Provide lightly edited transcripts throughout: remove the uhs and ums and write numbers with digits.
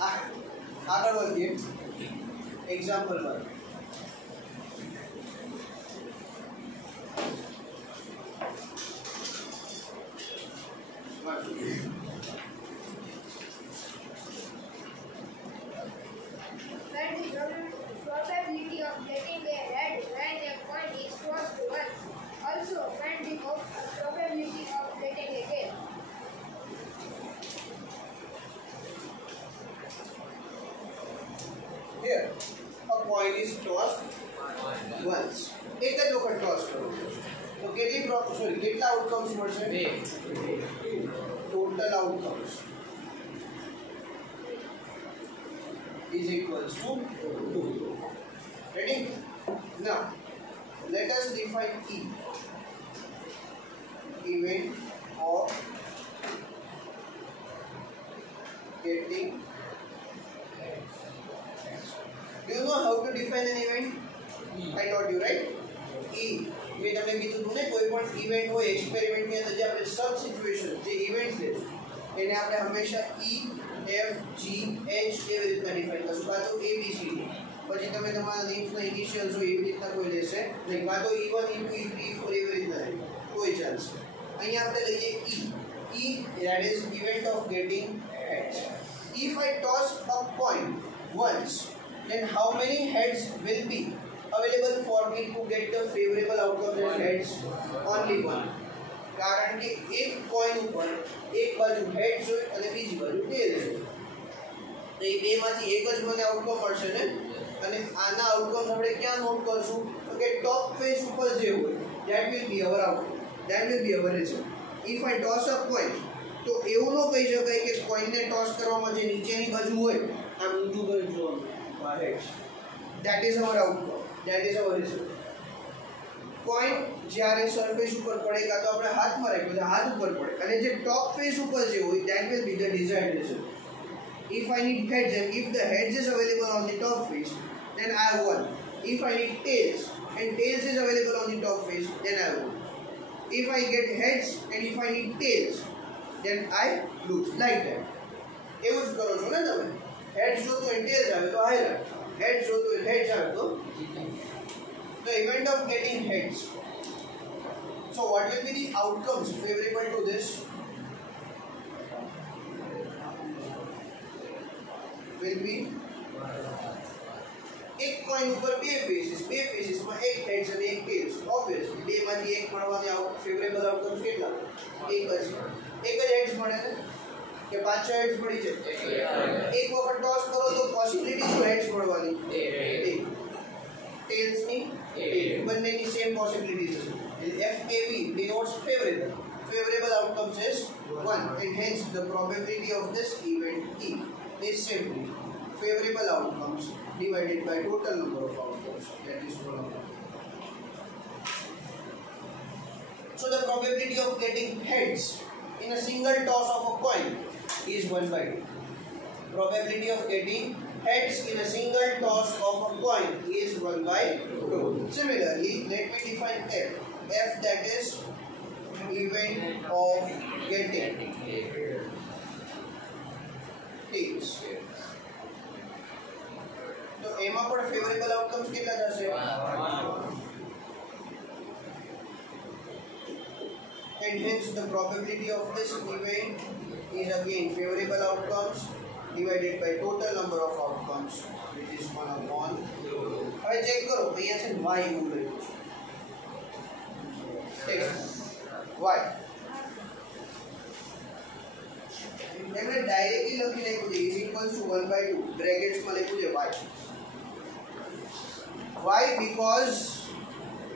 આગળ વધીએ એક્ઝામ્પલ પર. Probability of getting a head when a coin is close to 1. Also, find the probability of getting a tail. Here, a coin is tossed once. એક જ વખત toss કરો તો કેટલા આઉટકમ્સ મળશે? Total outcomes is equals to 2. Ready? Now, let us define E. Event of getting. Do you know how to define an event? I taught you, right? E. મેં તમને કીધું હતું ને કોઈ પણ ઇવેન્ટ હોય એક્સપેરિમેન્ટ ની અંદર જે આપણે સબ સિચ્યુએશન જે ઇવેન્ટ્સ લે એને આપણે હંમેશા E F G H એવી રીતના ડિફાઇન કરશું કાં તો A B C D પછી તમે તમારા નેમ્સના ઇનિશિયલ્સ હોય એવી રીતના કોઈ લેશે નહીં કાં તો E1 E2 E3 E4 એવી રીતના કોઈ ચાલશે. અહીંયા આપણે લઈએ E that is event of getting heads. If I toss a coin once, then how many heads will be available for me to get the favorable outcome as heads? Only one. કારણ કે એક કોઈન ઉપર એક બાજુ હેડ્સ હોય અને બીજી બાજુ ટેલ્સ હોય તો એ બેમાંથી એક જ મને આઉટકમ મળશે ને અને આના આઉટકમ્સ આપણે ક્યાં નોટ કરશું તો કે ટોપ ફેસ ઉપર જે હોય that will be our outcome, that will be our result. If I toss a coin તો એવું ન કહી શકાય કે કોઈનને ટોસ કરવામાં જે નીચેની બાજુ હોય આમ ઊંધું કરી જોવાનું heads. that is our outcome, that is our result. Coin જ્યારે સરફેસ ઉપર પડે કાં તો આપણે હાથમાં રાખ્યું તો હાથ ઉપર પડે અને જે ટોપ ફેસ ઉપર જે હોય that will be the desired result. If I need heads and if the heads is available on the top face, then I have won. If I need tails and tails is available on the top face, then I have won. If I get heads and if I need tails, then I lose. Like that. એવું જ કરો છો ને તમે heads જોતું હોય tails આવે તો હારે heads જોતું હોય heads આવે તો the event of getting heads. So what will be the outcomes favorable to this? Will be એક કોઈન ઉપર બે ફેસીસ માં એક હેડ્સ અને એક ટેલ્સ ઓબ્વિયસલી બે માંથી એક મળવાની ફેવરેબલ આઉટકમ્સ કેટલા? એક જ હેડ્સ મળે ને કે પાંચ છ હેડ્સ મળી જાય એક વખત ટોસ કરો તો પોસિબિલિટી શું હેડ્સ મળવાની એક ટેલ્સ ની બંનેની સેમ પોસિબિલિટીઝ છે FAV denotes favorable outcomes is 1 and hence the probability of this event E is simply favorable outcomes divided by total number of outcomes, that is 1 of them. So the probability of getting heads in a single toss of a coin is 1/2. Probability of getting heads in a single toss of a coin is 1/2. Similarly, let me define F. F that is event of getting tails. तो एमा पर favourable outcomes કેટલા થશે? And hence the probability of this event is again favorable outcomes divided by total number of outcomes, which is 1/2. હવે ચેક કરો અહીંયા છે y એવું લખ્યું છે y એમણે ડાયરેક્ટલી લખી નાખ્યું છે is equals to 1/2 બ્રેકેટ્સ માં લખ્યું છે y. Why? Because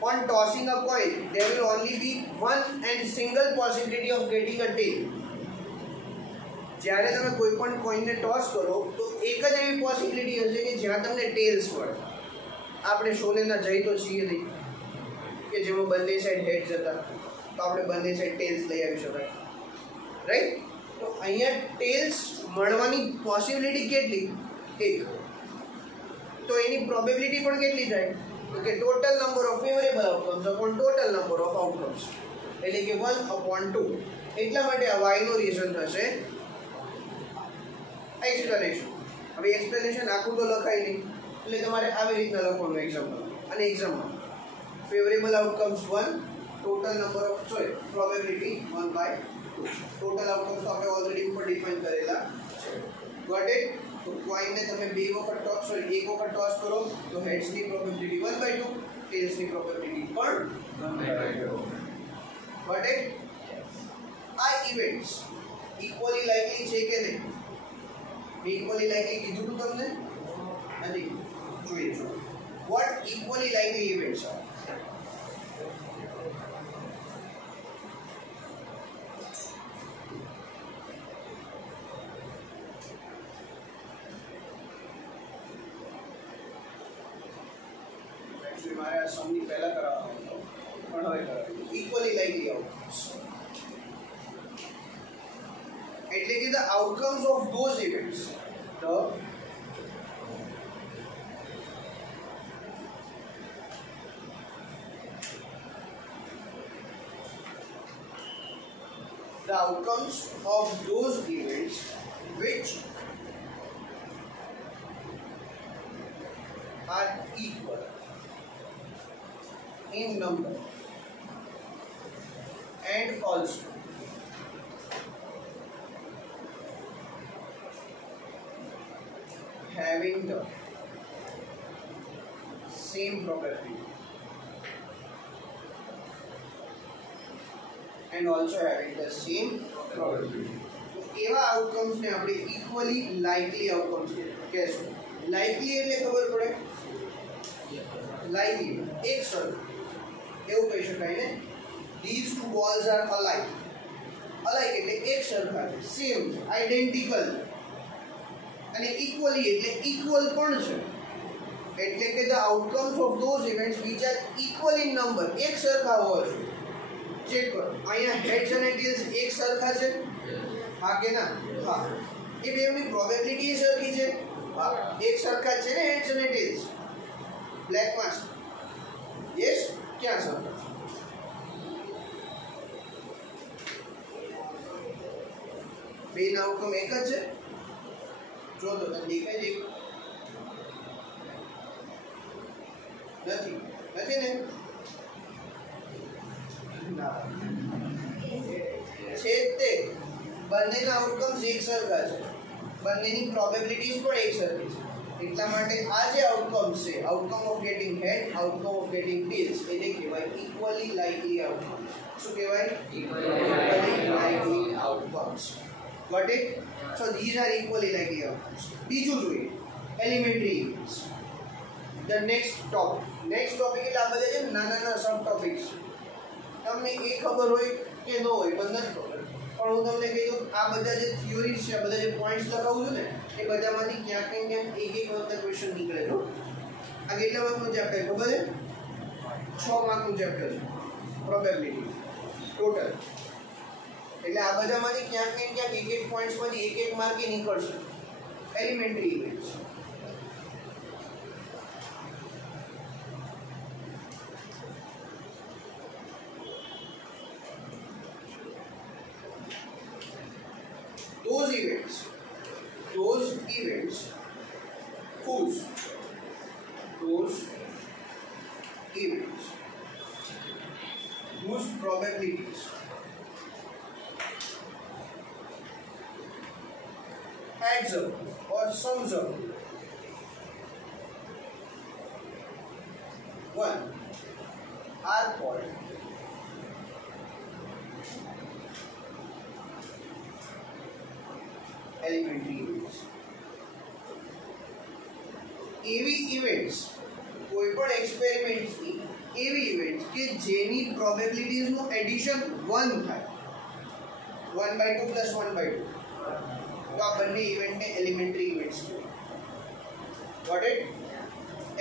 on tossing a coin there will only be one and single possibility of getting a tail. જ્યારે તમે કોઈ પણ કોઈનને ટોસ કરો તો એક જ એવી પોસિબિલિટી હશે કે જ્યાં તમને ટેલ્સ મળે. આપણે શોલેના જઈ તો છીએ નહીં કે જેમાં બંને સાઈડ હેડ્સ હતા તો આપણે બંને સાઈડ ટેલ્સ લઈ આવી શકાય રાઈટ. તો અહીંયા ટેલ્સ મળવાની પોસિબિલિટી કેટલી? એક. તો એની પ્રોબેબિલિટી પણ કેટલી થાય? તો કે total number of favourable outcomes upon total number of outcomes એટલે કે 1/2. એટલા માટે આ y નો રીઝન થશે explanation. હવે એક્સપ્લેનેશન આખું તો લખાય નહીં, એટલે તમારે આવી રીતના લખવાનું એક્ઝામમાં. અને એક્ઝામમાં favourable outcomes 1, total number of probability 1/2. Total outcomes તો આપણે ઓલરેડી ઉપર ડિફાઇન કરેલા છે. Got it? તો કોઈનને તમે એક વખત ટોસ કરો તો હેડ્સની પ્રોબેબિલિટી 1/2, ટેલ્સની પ્રોબેબિલિટી પણ 1/2. Got it? આ ઇવેન્ટ્સ ઇક્વલી લાઇકલી છે કે નહીં? મેં ઇક્વલી લાઇકલી કીધું હતું તમને? નથી. જોઈએ છો what equally likely events are. મારે આ સમની પહેલા કરાવવાનો પણ હવે કરાવી. ઇક્વલી લાઇકલી આઉટકમ્સ એટલે કે the outcomes of those events, the outcomes of those events which are equal in number and also having the same probability and also having the same probability. તો એવા આઉટકમ્સ ને આપણે ઇક્વલી લાઇકલી આઉટકમ્સ કહેશું. લાઇકલી એટલે ખબર પડે, લાઇકલી એક સરખું એવું કહી શકાય ને. these two balls are alike. alike એટલે એક સરખા છે, સેમ છે, આઇડેન્ટિકલ. અને ઇક્વલી એટલે ઇક્વલ પણ છે, એટલે કે the outcomes of those events which are equal in number, એક સરખા હોવા જોઈએ. ચેક કરો અહીંયા હેડ્સ અને ટેલ્સ એક સરખા છે, હા કે ના? હા. એ બેની પ્રોબેબિલિટી સરખી છે, હા, એક સરખા છે ને હેડ્સ અને ટેલ્સ. બ્લેક માસ્ક યસ, ક્યાં સરખા છે? બેના આઉટકમ એક જ છે. જો તો તને દેખાય છે? નથી ને? ના છે તે. બંનેના આઉટકમ્સ એક સરખા છે, બંનેની પ્રોબેબિલિટીઝ પણ એક સરખી છે. એટલા માટે આ જે આઉટકમ્સ છે, outcome of getting head, outcome of getting tails, એને કહેવાય ઇક્વલી લાઇકલી આઉટકમ્સ. શું કહેવાય? Equally likely outcomes. Got it? So these are equally likely outcomes. બીજું જોઈએ elementary events. The next topic એટલે આ બધા છે નાના સબ ટોપિક્સ. તમને એ ખબર હોય કે ન હોય મને નથી ખબર, પણ હું તમને કહી દઉં આ બધા જે થિયોરીઝ છે, આ બધા જે પોઈન્ટ્સ લખાવું છું ને, એ બધામાંથી ક્યાંક ને ક્યાંક એક વખત ક્વેશ્ચન નીકળે છે. આ કેટલા માર્કનું ચેપ્ટર ખબર છે? 6 માર્કનું ચેપ્ટર છે પ્રોબેબિલિટી ટોટલ. એટલે આ બધામાંથી ક્યાંક ને ક્યાંક એક પોઈન્ટ્સમાંથી એક માર્કે નીકળશે. Elementary events. Those events whose probabilities adds up or sums up 1 are called elementary events. એવી ઇવેન્ટ્સ કોઈપણ એક્સપેરિમેન્ટ્સની એવી ઇવેન્ટ્સ કે જેની પ્રોબેબિલિટીઝનું એડિશન 1 થાય, 1/2 + 1/2, તો આ બંને ઇવેન્ટને એલિમેન્ટરી ઇવેન્ટ્સ કહેવાય. Got it?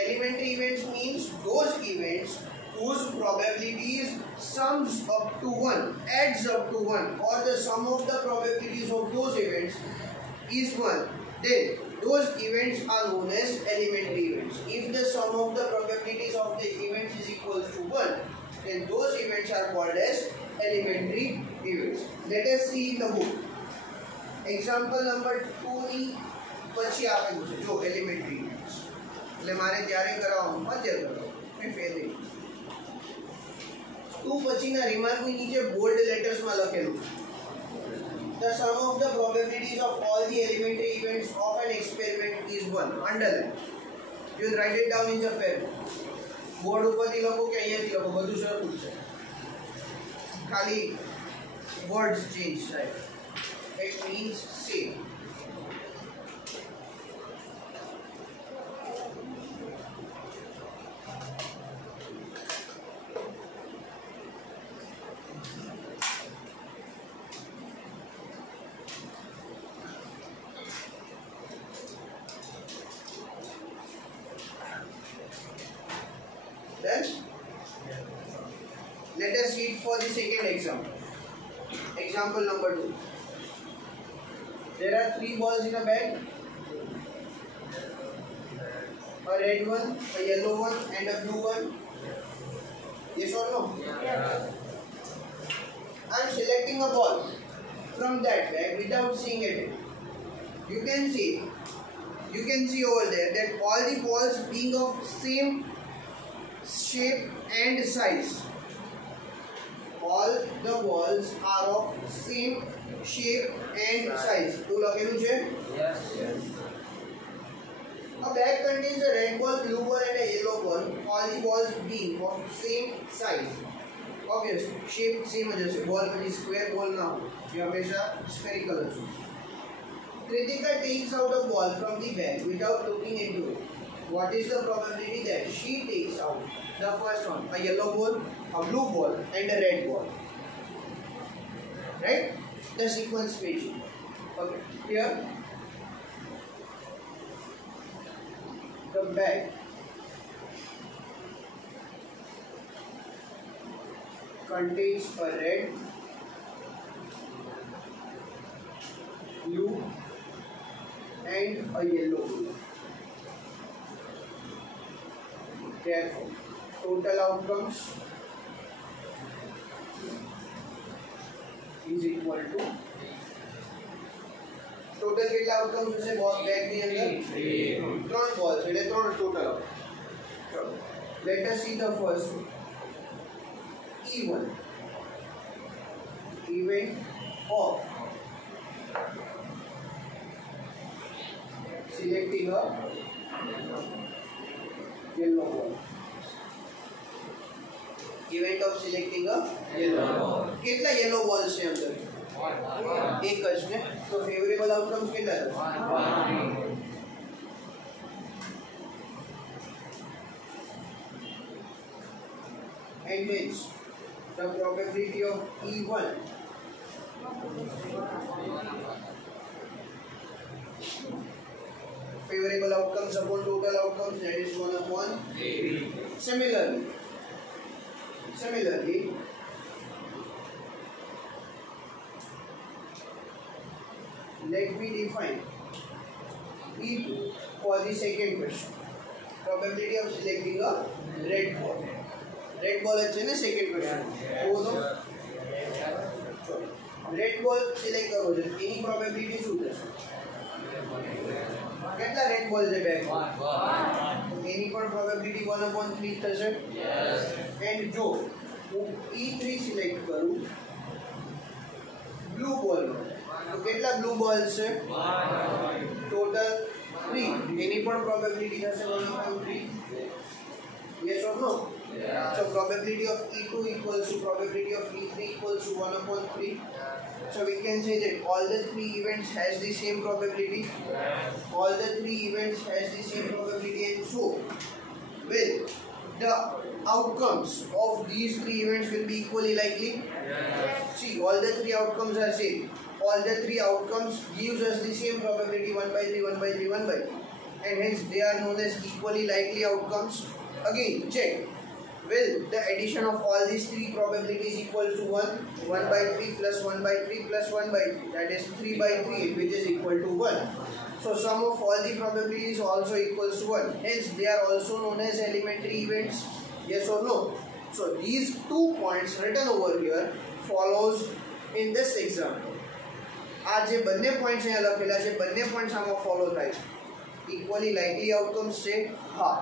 Elementary events means those events whose probabilities sums up to 1, adds up to 1, or the sum of the probabilities of those events is 1. Then those events are known as elementary events. If the sum of the probabilities of the events is equal to 1, then those events are called as elementary events. Let us see in the book. Example number 2 ની પછી આપેલું છે જો elementary events એટલે મારે ત્યારે કરાવવાનું અત્યારે કરાવવાનું મેં ફેરી 2 પછીના રિમાર્કની નીચે બોલ્ડ લેટર્સમાં લખેલું છે The sum of the probabilities of all the elementary events of an experiment is 1. Underline. You will write it down in the pen. Board ઉપરથી લખો કે અહીંયાથી લખો બધું સરખું છે ખાલી વર્ડ્સ ચેન્જ થાય it means same. Then let us read for the second example. Example number 2. There are 3 balls in a bag. A red one, a yellow one, and a blue one. Yes or no? Yes. I am selecting a ball from that bag without seeing it. You can see over there that all the balls being of same shape and size. All the balls are of same shape and size. Tu લખેલું છે? Yes. A bag contains a red ball, blue ball, and a yellow ball. All the balls being of same size. Obviously, shape same જ હશે. Ball પછી square ball ના હોય. એ હંમેશા spherical હશે. Kritika takes out a ball from the bag without looking into it. What is the probability that she takes out the first one, a yellow ball, a blue ball, and a red ball? Right? The sequence page. Okay. Here, the bag contains a red, blue, and a yellow ball. Therefore, total outcomes is equal to total કેટલા outcomes હશે બોલ બેગ ની અંદર 3 balls એટલે 3 total. Let us see the first one. E1 event of selecting a yellow ball. Event of selecting a yellow ball. કેટલા yellow balls છે અંદર? એક જ ને તો favorable outcomes કેટલા થશે? And hence the probability of E1 favorable outcomes upon total outcomes, that is 1 upon 8. Similarly, let me define E2 for the second question. Probability of selecting a red ball. Red ball is the second question. Red ball select करो जो any probability શું થશે? કેટલા red ball છે બેગ? 1. એની પણ probability 1/3 થશે? Yes. And જો હું E3 સિલેક્ટ કરું blue ball તો કેટલા blue balls છે? 1. Total 3. એની પણ probability થશે 1/3. Yes or no? Yeah. So probability of E2 equals to probability of E3 equals to 1/3. So we can say that all the 3 events has the same probability. Yeah. All the 3 events has the same probability, and so will the outcomes of these 3 events will be equally likely. Yeah. See, all the 3 outcomes are same. All the 3 outcomes gives us the same probability 1/3, 1/3, 1/3, and hence they are known as equally likely outcomes. Again, check. Will the addition of all these 3 probabilities equal to 1? 1/3 plus 1/3 plus 1/3. That is 3/3, which is equal to 1. So sum of all the probabilities also equals to 1. Hence they are also known as elementary events. Yes or no? So these 2 points written over here follows in this example. આ જે બંને પોઈન્ટ્સ અહીંયા લખેલા છે બંને પોઈન્ટ્સ આમાં ફોલો થાય છે. ઇક્વલી લાઇકલી આઉટકમ્સ છે હા,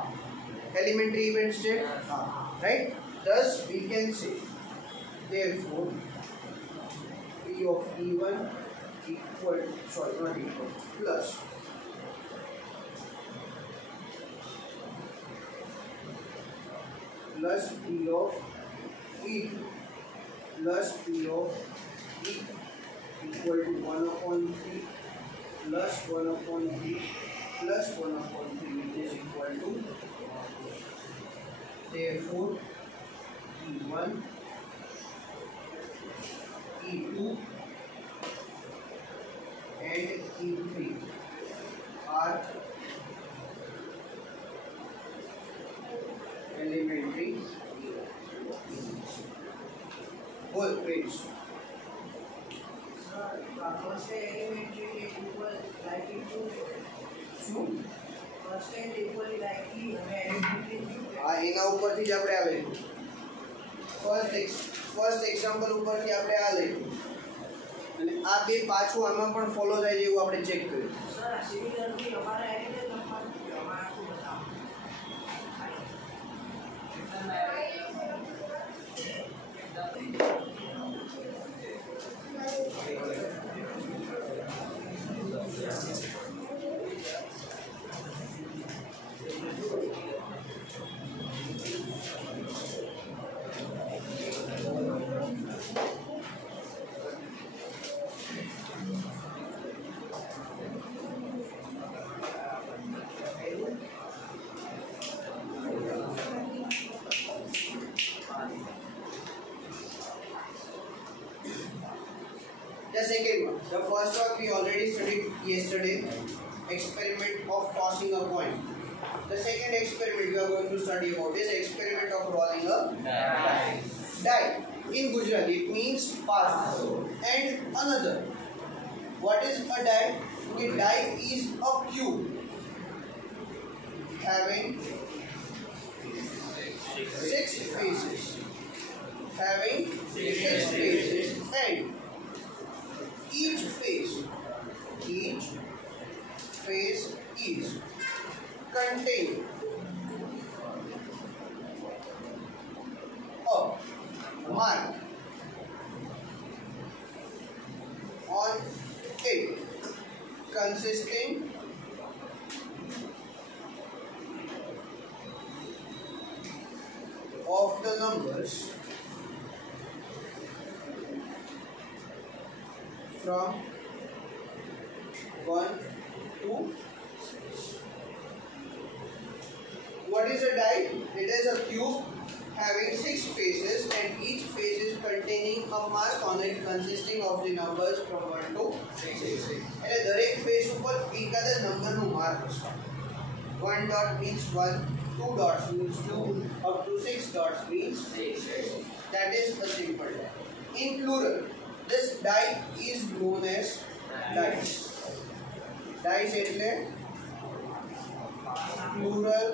એલિમેન્ટરી ઇવેન્ટ્સ છે હા, right. thus we can say therefore p of e1 equal, sorry not equal, plus p of e2 plus p of e equal to 1 upon 3 plus 1 upon 3 plus 1 upon 3 which is equal to, therefore e1 e2 and e3 are elementary whole page. First elementary equal likely to first equally likely અને elementary આ એના ઉપરથી જ આપણે આવે first example ઉપરથી આપણે આ લઈશું અને આ બે પાછું આમાં પણ ફોલો થાય છે એવું આપણે ચેક કર્યું. સર સિમિલરલી અમારે આ રીતે લખવાનું છે, અમારે આખું બતાવો. The second one, the first one we already studied yesterday, experiment of tossing a coin. The second experiment we are going to study about is experiment of rolling a die. In Gujarati it means pass. And another, what is a die? A die is a cube having 6 faces, having 6 faces, and each face is contain a mark on it consisting of the numbers from 1 to 6. What is a die? It is a cube having 6 faces and each face is containing a mark on it consisting of the numbers from 1 to 6. એટલે દરેક ફેસ ઉપર એકાદ નંબરનું માર્ક છે. 1 dot means 1, 2 dots means 2, up to 6 dots means 6. That is a simple die. In plural, this die is known as dice. Dice એટલે plural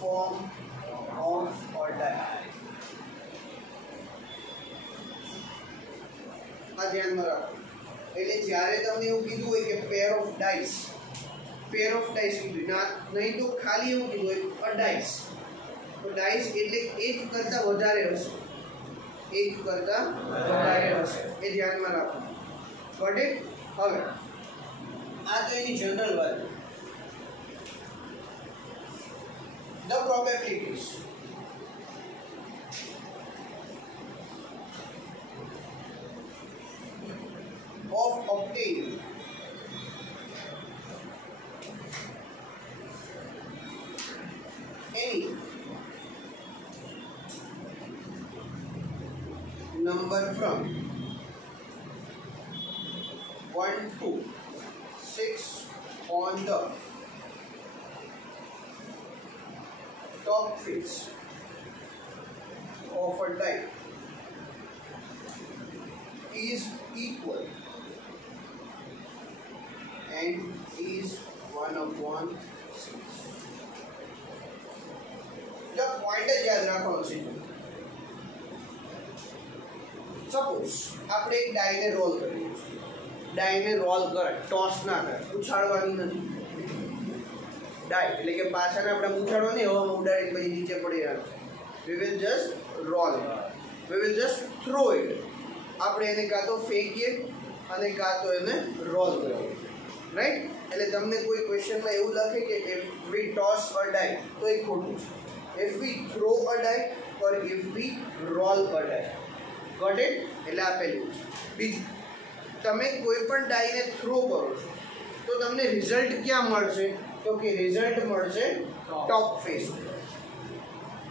form of or die. આ ધ્યાનમાં રાખો. એટલે જ્યારે તમને એવું કીધું હોય કે પેર ઓફ ડાઇસ કીધું ના, નહીં તો ખાલી એવું કીધું હોય અ ડાઇસ, તો ડાઇસ એટલે એક કરતા વધારે હશે, એક કરતા વધારે હશે, એ ધ્યાનમાં રાખો. Got it? હવે આ તો એની જનરલ વાત. The probabilities of obtaining any number from 1 to 6 on the top face of a die is equal and is 1 upon 6. जब पॉइंट याद રાખવાનો છે. સપોઝ આપણે એક ડાઈને રોલ કરીએ છીએ, ડાયને રોલ કરે, ટોસ ના કરે, ઉછાળવાની નથી. ડાય એટલે કે પાછાને આપણે ઉછાળવાની, હવામાં ઉડાડી પછી નીચે પડી રહ્યા. We will just roll it, we will just throw it. આપણે એને કાં તો ફેંકીએ અને કાં તો એને રોલ કરીએ, રાઈટ. એટલે તમને કોઈ ક્વેશ્ચનમાં એવું લખે કે ઇફ વી ટોસ અ ડાય, તો એ ખોટું છે. If we throw a die or if we roll a die. Got it? એટલે આપેલું છે. બીજું, તમે કોઈ પણ ડાયને થ્રો કરો છો તો તમને રિઝલ્ટ ક્યાં મળશે? તો કે રિઝલ્ટ મળશે ટોપ ફેસ.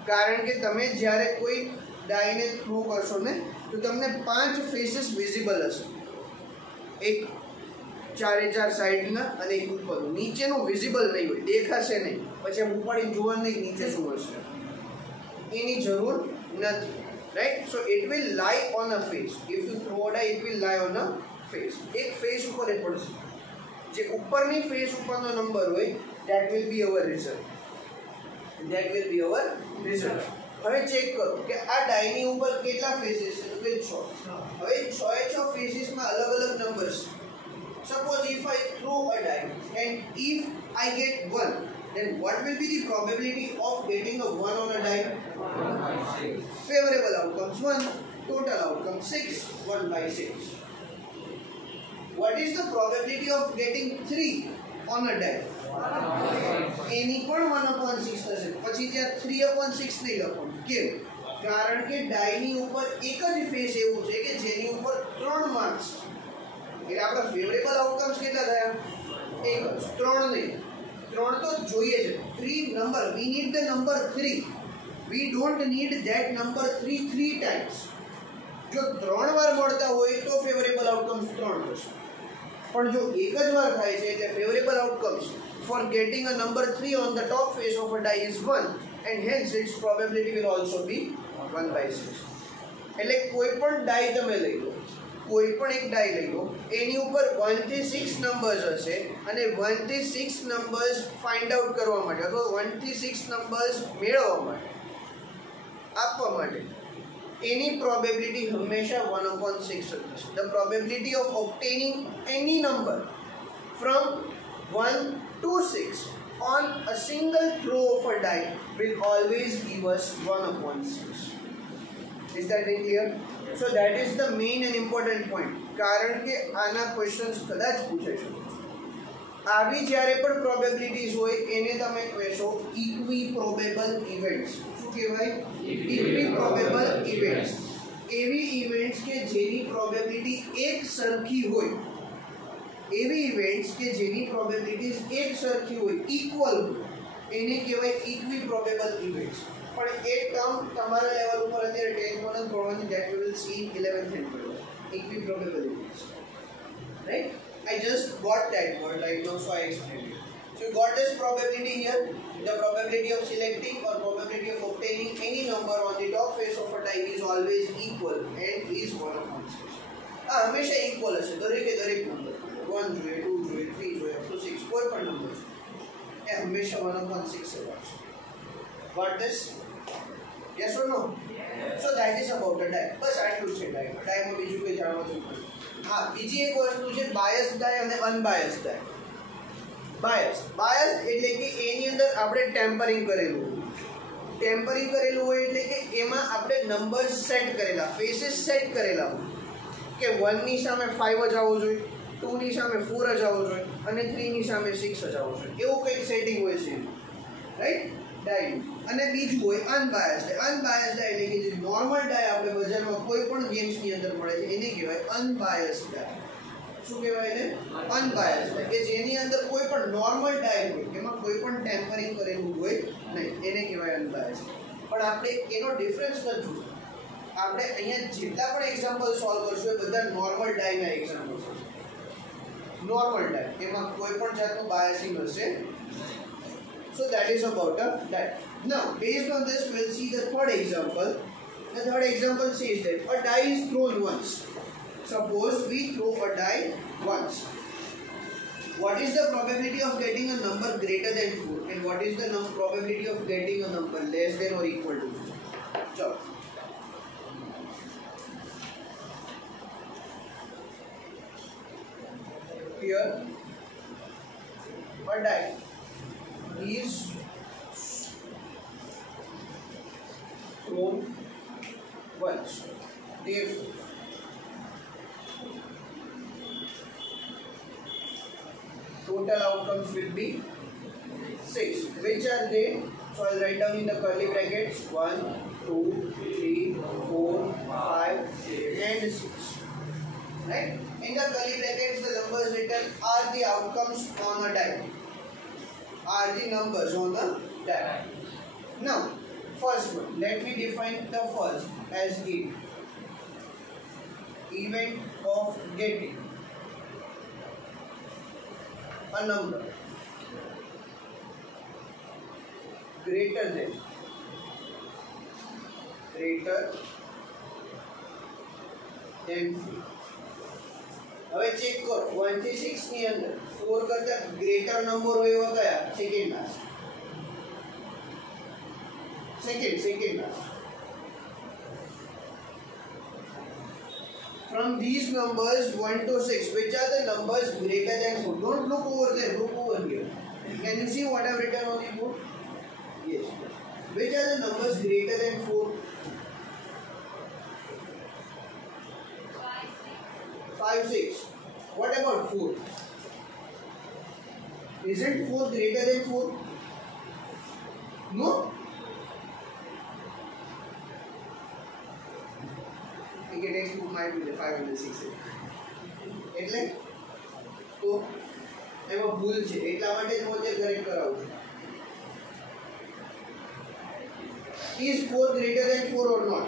કારણ કે તમે જ્યારે કોઈ ડાયને થ્રો કરશો ને તો તમને 5 ફેસીસ વિઝિબલ હશે. એક ચારે ચાર સાઈડના અને એક ઉપરનું. નીચેનું વિઝિબલ નહીં હોય, દેખાશે નહીં. પછી એમ ઉપાડીને જોવાનું નહીં નીચે શું હશે, એની જરૂર નથી, right. So it will lie on a face. If you throw a die it will lie on a face. એક ફેસ ઉપર એ પડશે. જે ઉપરની ફેસ ઉપરનો નંબર હોય that will be our result. That will be our result. હવે ચેક કરો કે આ ડાયની ઉપર કેટલા ફેસીસ છે? તો કે 6. હવે 6 ફેસીસમાં અલગ અલગ numbers. Suppose if I throw a die and if I get 1, then what will be the probability of getting a 1 on a die? 1/6. Favorable outcomes 1, total outcomes 6, 1/6. What is the probability of getting 3 on a die? એની પણ 1/6 થશે. પછી ત્યાં 3/6 નહીં લખવાનું. કેમ? કારણ કે ડાયની ઉપર એક જ ફેસ એવું છે કે જેની ઉપર 3 માર્ક્સ. એટલે આપણા ફેવરેબલ આઉટકમ્સ કેટલા થયા? એક જ. 3 નહીં. 3 તો જોઈએ છે. 3 number, we need the number 3. We don't need that number 3 times. જો 3 વાર મળતા હોય તો ફેવરેબલ આઉટકમ્સ 3 થશે. પણ જો એક જ વાર થાય છે એટલે favourable outcomes for getting a number 3 on the top face of a die is 1 and hence its probability will also be 1/6. એટલે કોઈ પણ ડાય તમે લઈ લો, કોઈ પણ એક ડાય લઈ લો, એની ઉપર 1 થી 6 નંબર્સ હશે અને 1 થી 6 નંબર્સ ફાઇન્ડ આઉટ કરવા માટે અથવા 1 થી 6 નંબર્સ મેળવવા માટે, આપવા માટે એની પ્રોબેબિલિટી હંમેશા 1/6 હશે. The probability of obtaining any number from 1 to 6 on a single throw of a die will always give us 1/6. Is that very clear? So that is the main and important point. કારણ કે આના ક્વેશ્ચન્સ કદાચ પૂછે છે. આવી જ્યારે પણ પ્રોબેબિલિટીઝ હોય એને તમે કહેશો ઇક્વિ પ્રોબેબલ ઇવેન્ટ્સ. શું કહેવાય? ઇક્વિ પ્રોબેબલ ઇવેન્ટ્સ. એવી ઇવેન્ટ્સ કે જેની પ્રોબેબિલિટી એક સરખી હોય, એવી ઇવેન્ટ્સ કે જેની પ્રોબેબિલિટીઝ એક સરખી હોય, ઇક્વલ હોય, એને કહેવાય ઇક્વિ પ્રોબેબલ ઇવેન્ટ્સ. પણ એ ટર્મ તમારા લેવલ ઉપર અત્યારે 10th માં નથી ભણવાની. That we will see 11th and 12th. Equiprobable events, right? I just got that word right now, so I explained it. So you got this probability here. The probability of selecting or probability of obtaining any number on the top face of a die is always equal and is 1/6. આ હંમેશા ઇક્વલ હશે. દરેકે દરેક નંબર 1 જોઈએ, 2 જોઈએ, 3 જોઈએ, up to 6 કોઈ પણ નંબર છે એ હંમેશા 1/6 હશે. Got this? Yes or no? Yes. So that is about a die. બસ આટલું છે die. Dieમાં બીજું કંઈ જાણવા જોઈએ. હા, બીજી એક વસ્તુ છે બાયસ ડાય અને અનબાયસ ડાય. બાયસ એટલે કે એની અંદર આપણે ટેમ્પરિંગ કરેલું હોય. ટેમ્પરિંગ કરેલું હોય એટલે કે એમાં આપણે નંબર્સ સેટ કરેલા, ફેસીસ સેટ કરેલા હોય કે 1 ની સામે 5 જ આવવો જોઈએ, 2 ની સામે 4 જ આવવો જોઈએ અને 3 ની સામે 6 જ આવવો જોઈએ. એવું કંઈક સેટિંગ હોય છે, રાઈટ? ડાય. અને બીજું હોય અનબાયસ ડાય. અનબાયસ ડાય એટલે કે જે નોર્મલ ડાય આપણે બજારમાં કોઈ પણ ગેમ્સની અંદર મળે છે એને કહેવાય અનબાયસ ડાય. શું કહેવાય એને? અનબાયસ ડાય. કે જેની અંદર કોઈ પણ નોર્મલ ડાય હોય, એમાં કોઈ પણ ટેમ્પરિંગ કરેલું હોય નહીં, એને કહેવાય અનબાયસ. પણ આપણે એનો ડિફરન્સ નથી જોયું. આપણે અહીંયા જેટલા પણ એક્ઝામ્પલ સોલ્વ કરશું એ બધા નોર્મલ ડાયના એક્ઝામ્પલ છે. નોર્મલ ડાય, એમાં કોઈ પણ જાતનું બાયસિંગ હશે. So that is about that. Now, based on this, we will see the third example. The third example says that a die is thrown once. Suppose we throw a die once. What is the probability of getting a number greater than 4? And what is the probability of getting a number less than or equal to 4? So, here a die is thrown once. Therefore, total outcomes will be 6. Which are they? So I'll write down in the curly brackets 1, 2, 3, 4, 5, and 6. Right? In the curly brackets, the numbers written are the outcomes on a die. Are the numbers on the die. Now, first one. Let me define the first as it. Event of getting a number greater than 4. હવે ચેક કરો 1 થી 6 ની અંદર 4 કરતા greater number હોય એવા કયા second last second class. From these numbers 1 to 6, which are the numbers greater than 4? Don't look over there, look over here. Can you see what I have written on the board? Yes. Which are the numbers greater than 4? 5, 6. What about 4? Isn't 4 greater than 4? No? Okay, next book might be the 5 and the 6. એટલે તો એમાં ભૂલ છે એટલા માટે જ હું તે કરેક્ટ કરાવું છું. Is 4 greater than 4 or not?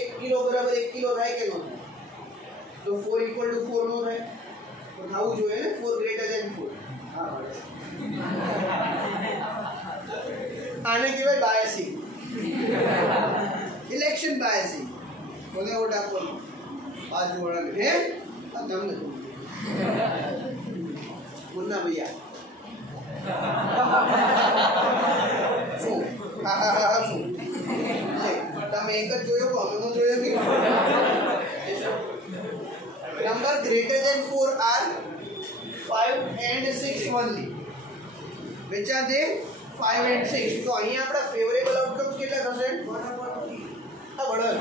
1 કિલો બરાબર 1 કિલો થાય કે ન થાય? તો 4 equal to 4 નો થાય તો થવું જોઈએ ને 4 greater than 4. હા આને કહેવાય બાયસિંગ. इलेक्शन बायसिंग बोले वोट आपको बाजू वाला है अब दम न मुन्ना भैया सो हा सो ले તમે એક જ જોયો કે અમે નો જોયો કે નંબર greater than 4 are 5 and 6 only. which are they? 5 and 6. તો અહીંયા આપણા ફેવરેબલ આઉટકમ્સ કેટલા થશે? હા બરાબર.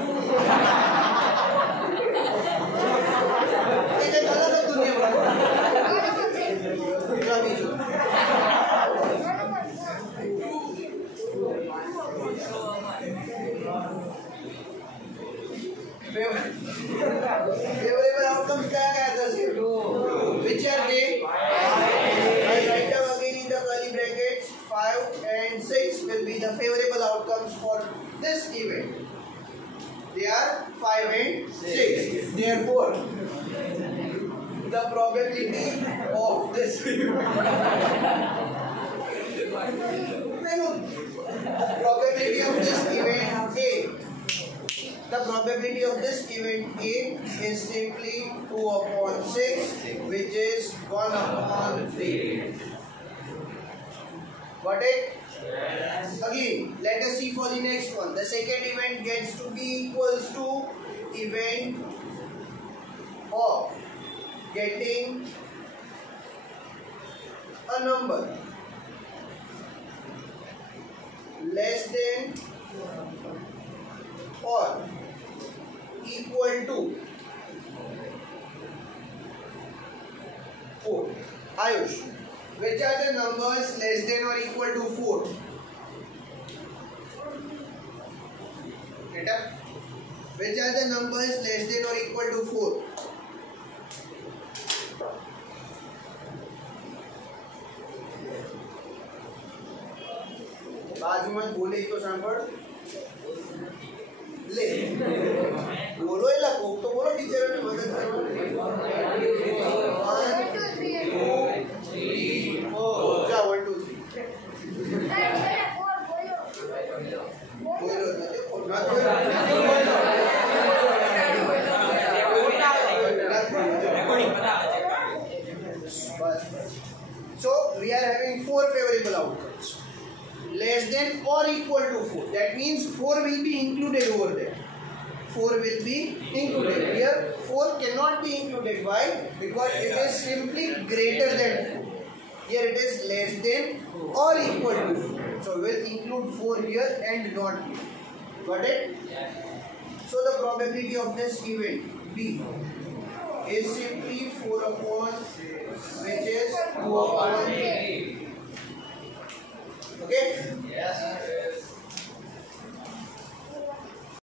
એ કઈ અલગ જ દુનિયા બરાબર. બીજું ફેવરેબલ આઉટકમ્સ કયા કયા થશે? which are they? I write down again in the curly brackets 5 and 6 will be the favorable outcomes for this event. They are 5 and 6. Therefore, the probability of this probability of this event A. The probability of this event A is simply 2 upon 6, which is 1 upon 3. Got it? Yes. Again, let us see for the next one. The second event gets to be equals to event of getting a number less than or equal to 4. Ayush, which are the numbers less than or equal to 4? Get up. Which are the numbers less than or equal to 4? બાજુમાં બોલે તો સાંભળ લે બોલો એલા કોક તો બોલો ટીચરોને મદદ કરવા 1 2 3 4 જા 1 2 3 So we are having 4 favorable outcomes less than or equal to 4. That means 4 will be included over there. 4 will be included. Here 4 cannot be included. Why? Because it is simply greater than 4. Here it is less than or equal to 4. So we'll include 4 here and not here. Got it? So the probability of this event B is simply 4 upon which is 2 upon 3. Okay? Yes.